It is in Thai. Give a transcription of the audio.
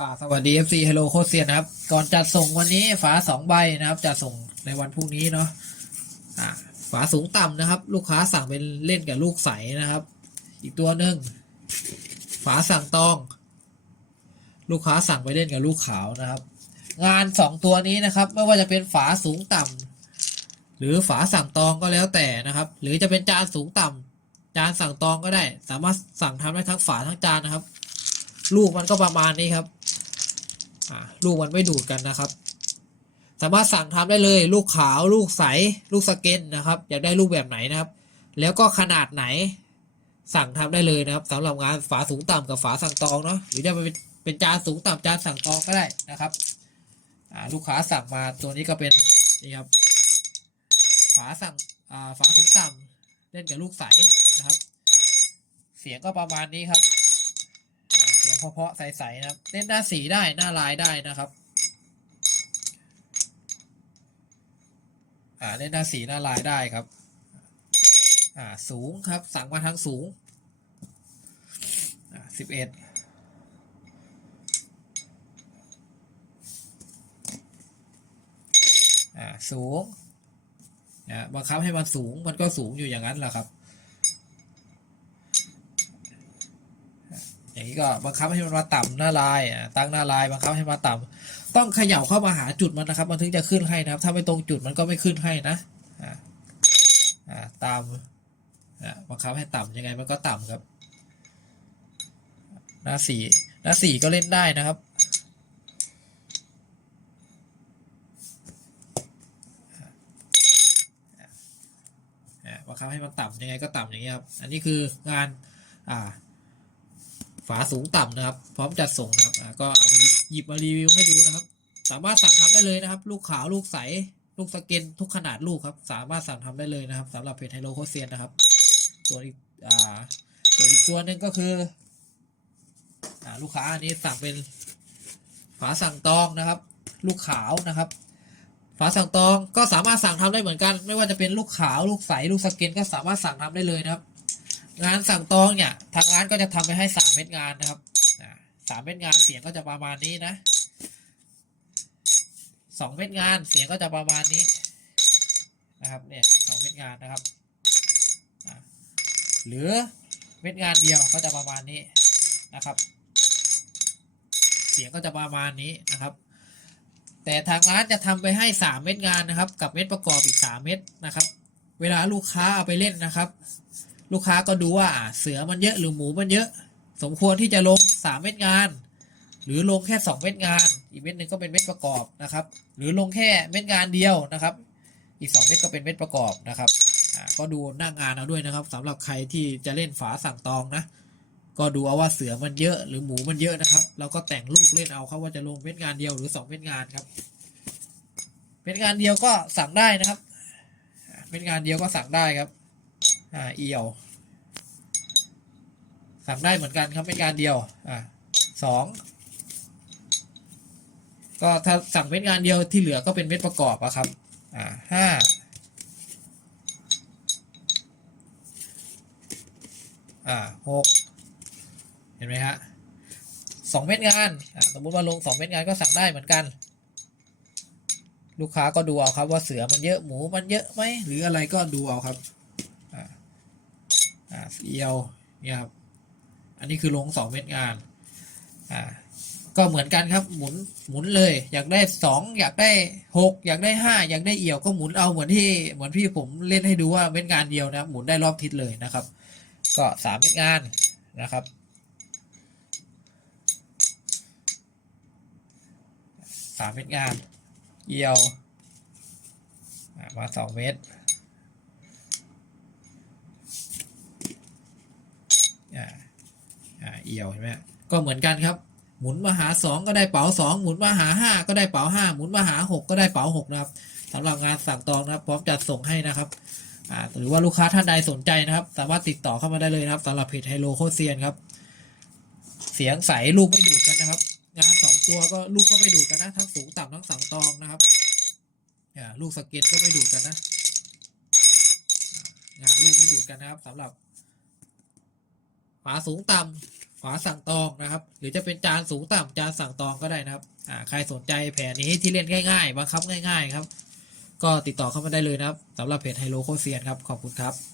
อ่าสวัสดี FC Hello โคเซียนนะครับ ก่อนจัดส่งวันนี้ฝาสองใบนะครับจะส่งในวันพรุ่งนี้เนาะอ่าฝาสูงต่ำนะครับ ลูกค้าสั่งเป็นเล่นกับลูกใสนะครับ อีกตัวหนึ่งฝาสั่งตอง ลูกค้าสั่งไปเล่นกับลูกขาวนะครับ งานสองตัวนี้นะครับ ไม่ว่าจะเป็นฝาสูงต่ำหรือฝาสั่งตองก็แล้วแต่นะครับ หรือจะเป็นจานสูงต่ำจานสั่งตองก็ได้ สามารถสั่งทำได้ทั้งฝาทั้งจานนะครับ ลูกมันก็ประมาณนี้ครับ ลูกมันไม่ดูดกันนะครับ สามารถสั่งทำได้เลย ลูกขาว ลูกใส ลูกสเก็นนะครับ อยากได้ลูกแบบไหนนะครับ แล้วก็ขนาดไหน สั่งทำได้เลยนะครับสำหรับงานฝาสูงต่ำกับฝาสั่งตองเนาะ หรือจะเป็นเป็นจานสูงต่ำจานสั่งตองก็ได้นะครับลูกค้าสั่งมาตัวนี้ก็เป็นนี่ครับฝาสั่งฝาสูงต่ำเล่นกับลูกใสนะครับ เสียงก็ประมาณนี้ครับ เพาะๆใสๆนะครับเล่นหน้าสีได้หน้าลายได้นะครับ อ่าเล่นหน้าสีหน้าลายได้ครับ อ่าสูงครับสั่งมาทางสูงอ่าสิบเอ็ดอ่าสูงอ่าบังคับให้มันสูงมันก็สูงอยู่อย่างนั้นแหละครับ อย่างนี้ก็บังคับให้มันมาต่ำหน้าลายตั้งหน้าลายบังคับให้มาต่ำต้องเขย่าเข้ามาหาจุดมันนะครับ มันถึงจะขึ้นให้นะครับ ถ้าไม่ตรงจุดมันก็ไม่ขึ้นให้นะอ่าตามอ่าบังคับให้ต่ำยังไงมันก็ต่ำครับ หน้าสี่หน้าสี่ก็เล่นได้นะครับบังคับให้มันต่ำยังไงก็ต่ำอย่างเงี้ยครับ อันนี้คืองานอ่า ฝาสูงต่ำนะครับ พร้อมจัดส่งนะครับก็เอามาหยิบมารีวิวให้ดูนะครับ สามารถสั่งทำได้เลยนะครับ ลูกขาวลูกใส ลูกสเก็นทุกขนาดลูกครับ สามารถสั่งทำได้เลยนะครับสำหรับเพจไฮโลโคเซียนนะครับส่วนอีกอ่าส่วนอีกตัวนึงก็คืออ่าลูกค้าอันนี้สั่งเป็นฝาสั่งตองนะครับ ลูกขาวนะครับฝาสั่งตองก็สามารถสั่งทำได้เหมือนกัน ไม่ว่าจะเป็นลูกขาวลูกใสลูกสเก็นก็สามารถสั่งทำได้เลยนะครับ งานสั่งตองเนี่ยทางร้านก็จะทำไปให้สามเม็ดงานนะครับสามเม็ดงานเสียงก็จะประมาณนี้นะสองเม็ดงานเสียงก็จะประมาณนี้นะครับเนี่ยสองเม็ดงานนะครับหรือเม็ดงานเดียวก็จะประมาณนี้นะครับ เสียงก็จะประมาณนี้นะครับ แต่ทางร้านจะทำไปให้สามเม็ดงานนะครับ กับเม็ดประกอบอีกสามเม็ดนะครับ เวลาลูกค้าเอาไปเล่นนะครับ ลูกค้าก็ดูว่าเสือมันเยอะหรือหมูมันเยอะ สมควรที่จะลงสามเม็ดงาน หรือลงแค่สองเม็ดงาน อีกเม็ดหนึ่งก็เป็นเม็ดประกอบนะครับ หรือลงแค่เม็ดงานเดียวนะครับ อีกสองเม็ดก็เป็นเม็ดประกอบนะครับก็ดูหน้างานเอาด้วยนะครับสำหรับใครที่จะเล่นฝาสั่งตองนะ ก็ดูเอาว่าเสือมันเยอะหรือหมูมันเยอะนะครับ เราก็แต่งลูกเล่นเอาครับว่าจะลงเม็ดงานเดียวหรือสองเม็ดงานครับเม็ดงานเดียวก็สั่งได้นะครับเม็ดงานเดียวก็สั่งได้ครับ อ่าเอียว สั่งได้เหมือนกันครับเป็นการเดียวอ่าสองก็ถ้าสั่งเป็นงานเดียวที่เหลือก็เป็นเม็ดประกอบอะครับอ่าห้าอ่าหกเห็นไหมฮะสองเม็ดงานอ่าสมมุติว่าลงสองเม็ดงานก็สั่งได้เหมือนกัน ลูกค้าก็ดูเอาครับว่าเสือมันเยอะหมูมันเยอะไหมหรืออะไรก็ดูเอาครับ อ่าเอียวเนี่ยครับ อันนี้คือลงสองเม็ดงาน อ่า ก็เหมือนกันครับหมุนหมุนเลย อยากได้สองอยากได้หกอยากได้ห้าอยากได้เอี่ยวก็หมุนเอาเหมือนที่เหมือนที่ผมเล่นให้ดูว่าเม็ดงานเดียวนะหมุนได้รอบทิศเลยนะครับ ก็สามเม็ดงานนะครับสามเม็ดงาน เอี่ยวมาสองเม็ด อ่า อ่า เอียวเห็นไหมก็เหมือนกันครับ หมุนมาหาสองก็ได้เป๋าสองหมุนมาหาห้าก็ได้เป๋าห้าหมุนมาหาหกก็ได้เป๋าหกนะครับสำหรับงานสั่งตองนะครับ พร้อมจัดส่งให้นะครับหรือว่าลูกค้าท่านใดสนใจนะครับ สามารถติดต่อเข้ามาได้เลยนะครับสำหรับเพจไฮโลโคเซียนครับ เสียงใสลูกไม่ดูดกันนะครับ งานสองตัวก็ลูกก็ไม่ดูดกันนะทั้งสูงต่ำทั้งสั่งตองนะครับลูกสเก็ตก็ไม่ดูดกันนะงานลูกไม่ดูดกันนะครับสำหรับฝาสูงต่ำาสั่งตองนะครับ หรือจะเป็นจานสูงต่ำจานสั่งตองก็ได้นะครับอ่าใครสนใจแผนนี้ที่เล่นง่ายๆบังคับง่าย ๆ ครับ ก็ติดต่อเข้ามาได้เลยนะครับสำหรับเพจไฮโลโคเซียนครับขอบคุณครับ